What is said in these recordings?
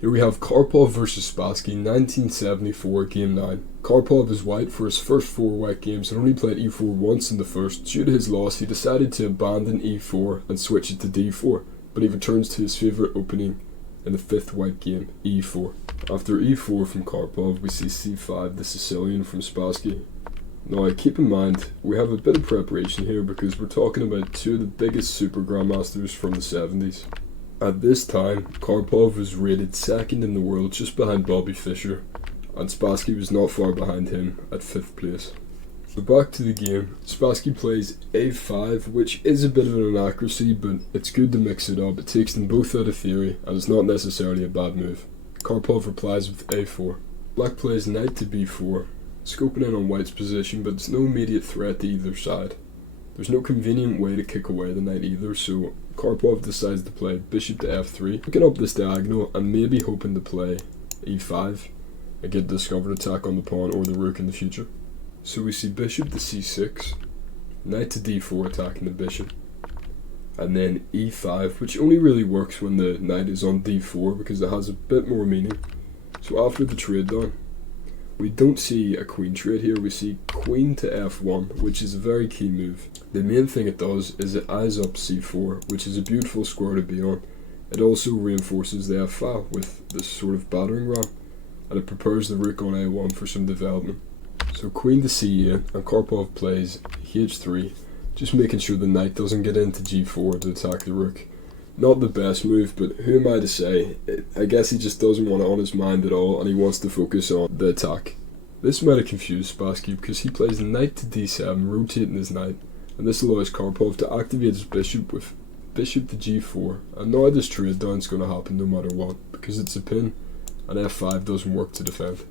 Here we have Karpov versus Spassky, 1974, Game 9. Karpov is white for his first 4 white games and only played e4 once in the first. Due to his loss, he decided to abandon e4 and switch it to d4, but he returns to his favourite opening in the 5th white game, e4. After e4 from Karpov, we see c5, the Sicilian from Spassky. Now, keep in mind, we have a bit of preparation here because we're talking about 2 of the biggest super grandmasters from the 70s. At this time, Karpov was rated 2nd in the world, just behind Bobby Fischer, and Spassky was not far behind him at 5th place. So back to the game, Spassky plays a5, which is a bit of an inaccuracy, but it's good to mix it up. It takes them both out of theory, and it's not necessarily a bad move. Karpov replies with a4. Black plays knight to b4, scoping in on white's position, but it's no immediate threat to either side. There's no convenient way to kick away the knight either, so Karpov decides to play bishop to f3, picking up this diagonal and maybe hoping to play e5 and get a discovered attack on the pawn or the rook in the future. So we see bishop to c6, knight to d4 attacking the bishop, and then e5, which only really works when the knight is on d4 because it has a bit more meaning. So after the trade down, we don't see a queen trade here, we see queen to f1, which is a very key move. The main thing it does is it eyes up c4, which is a beautiful square to be on. It also reinforces the f-file with this sort of battering ram, and it prepares the rook on a1 for some development. So queen to c8, and Karpov plays h3, just making sure the knight doesn't get into g4 to attack the rook. Not the best move, but who am I to say? I guess he just doesn't want it on his mind at all, and he wants to focus on the attack. This might have confused Spassky because he plays knight to d7, rotating his knight, and this allows Karpov to activate his bishop with bishop to g4, and now this trade down is going to happen no matter what, because it's a pin, and f5 doesn't work to defend.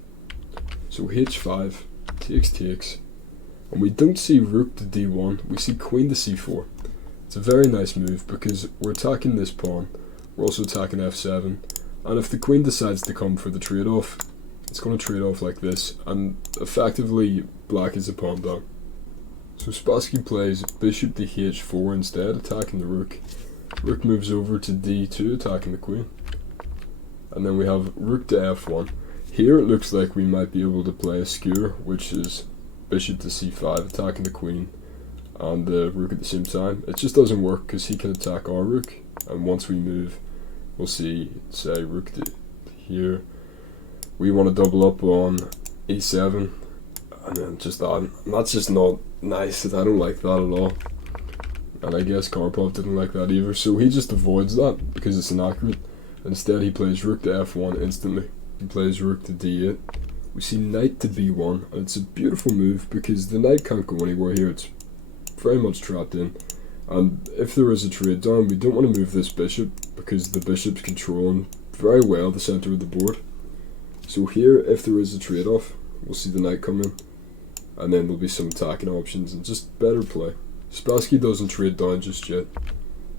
So h5, takes, and we don't see rook to d1, we see queen to c4. It's a very nice move because we're attacking this pawn, we're also attacking f7, and if the queen decides to come for the trade-off, it's going to trade off like this, and effectively black is a pawn down. So Spassky plays bishop to h4 instead, attacking the rook. Rook moves over to d2, attacking the queen. And then we have rook to f1. Here it looks like we might be able to play a skewer, which is bishop to c5, attacking the queen and the rook at the same time. It just doesn't work because he can attack our rook, and once we move, we'll see, say, rook to here. We want to double up on e7, and then just that. And that's just not nice. I don't like that at all. And I guess Karpov didn't like that either, so he just avoids that because it's inaccurate. Instead, he plays rook to f1 instantly. He plays rook to d8. We see knight to b1, and it's a beautiful move because the knight can't go anywhere here. It's very much trapped in, and if there is a trade down, we don't want to move this bishop because the bishop's controlling very well the center of the board. So here, if there is a trade-off, we'll see the knight come in, and then there'll be some attacking options and just better play. Spassky doesn't trade down just yet.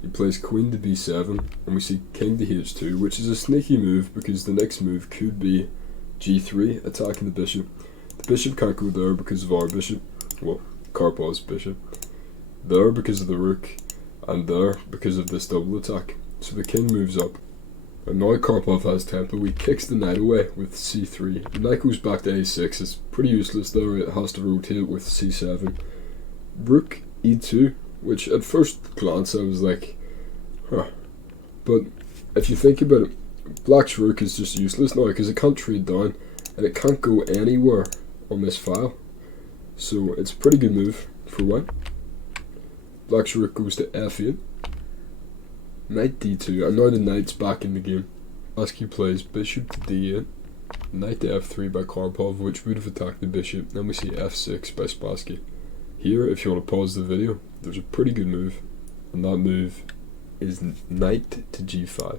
He plays queen to b7, and we see king to h2, which is a sneaky move because the next move could be g3, attacking the bishop. The bishop can't go there because of our bishop, well, Karpov's bishop. There because of the rook, and there because of this double attack. So the king moves up, and now Karpov has tempo. He kicks the knight away with c3. The knight goes back to a6. It's pretty useless there. It has to rotate with c7. Rook e2, which at first glance I was like, huh. But if you think about it, black's rook is just useless now because it can't trade down and it can't go anywhere on this file. So it's a pretty good move for white. Black's rook goes to f8, knight d2, and now the knight's back in the game. Spassky plays bishop to d8, knight to f3 by Karpov, which would have attacked the bishop. Then we see f6 by Spassky. Here, if you want to pause the video, there's a pretty good move, and that move is knight to g5.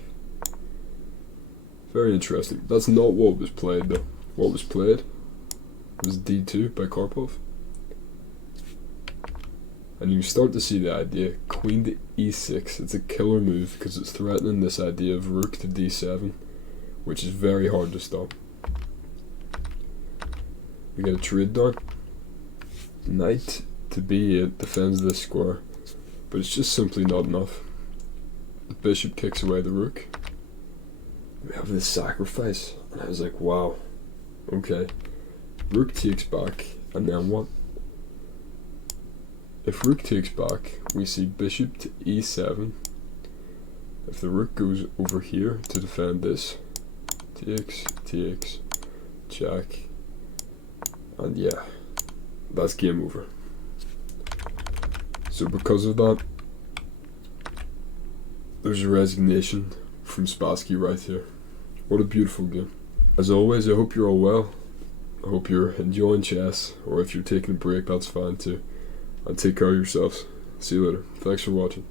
Very interesting. That's not what was played though. What was played was d2 by Karpov. And you start to see the idea, queen to e6, it's a killer move because it's threatening this idea of rook to d7, which is very hard to stop. We get a trade down. Knight to b8 defends this square, but it's just simply not enough. The bishop kicks away the rook, we have this sacrifice. And I was like, wow, okay. Rook takes back, and then what? If rook takes back, we see bishop to e7. If the rook goes over here to defend this, takes, check, and yeah, that's game over. So because of that, there's a resignation from Spassky right here. What a beautiful game. As always, I hope you're all well. I hope you're enjoying chess, or if you're taking a break, that's fine too. And take care of yourselves. See you later. Thanks for watching.